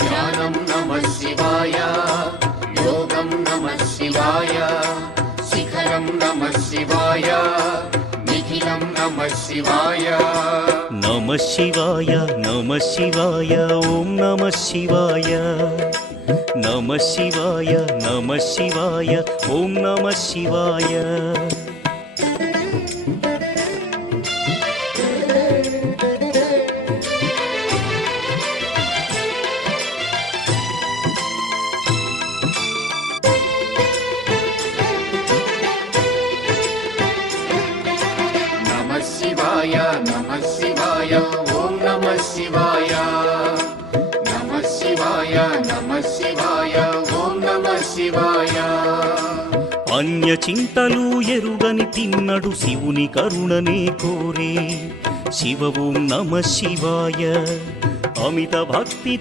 ధ్యానం నమః శివాయ, యోగం నమః శివాయ, శిఖరం నమః శివాయ, నిఖిలం నమః శివాయ. నమః శివాయ నమః శివాయ ఓం నమః శివాయ. నమః శివాయ నమః శివాయ ఓం నమః శివాయ. నమః శివాయ నమః శివాయ ఓం నమః శివాయ. నమః శివాయ నమః శివాయ ఓం నమః శివాయ. అన్య చింతలు ఎరుగని తిన్నడు శివుని కరుణనే కోరే. శివ ఓం నమః శివాయ. అమిత భక్తి